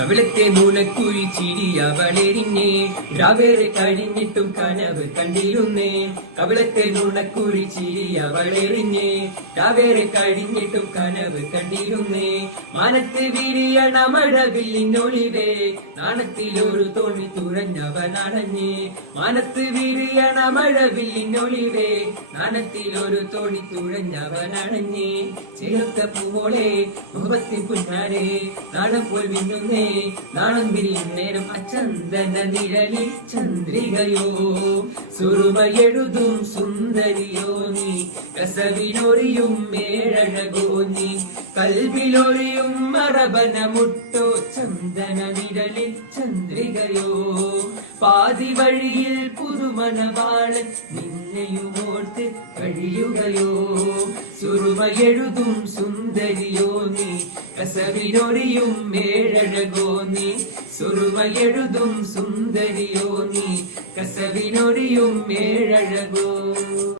കവിളത്തെ നുണക്കുഴിച്ചിരി അവളെരിഞ്ഞേ രാവേറെ കഴിഞ്ഞിട്ടും കനവ് കണ്ടിരുന്നേ. കവിളത്തെ നുണക്കുഴിച്ചിരി അവളെറിഞ്ഞേ രാവേറെ കഴിഞ്ഞിട്ടും കനവ് കണ്ടിരുന്നേ. മാനത്ത് വിരിയണ മഴവില്ലിനൊളിവേ നാണത്തിലൊരു തോണി തുഴഞ്ഞവനണഞ്ഞേ. മാനത്ത് വിരിയണ മഴവില്ലിനൊളിവേ നാണത്തിലൊരു തോണി തുഴഞ്ഞവനണഞ്ഞേ. ചെറുത്ത പൂവോളെ മുഖത്തിൻ പുന്നാരെ നാണം പോൽ മിന്നുന്നേ. നാണം വിരിയും നേരം അചന്ദന നിഴലിൽ ചന്ദ്രികയോ സുറുമയെഴുതും സുന്ദരിയോ നീ. കസവിനൊറിയും മേഴഴകോ നീ കൽവിലൊറിയും മറബന മുട്ടോ ചന്ദന നിഴലിൽ ചന്ദ്രികയോ. പാതി വഴിയിൽ പുതുമണവാളൻ നിന്നെയുമോർത്ത് കഴിയുകയോ. സുറുമയെഴുതും സുന്ദരിയോ നീ കസവിനൊറിയും മേഴഴകോ നീ. സുറുമയെഴുതും സുന്ദരിയോ നീ കസവിനൊറിയും മേഴഴകോ.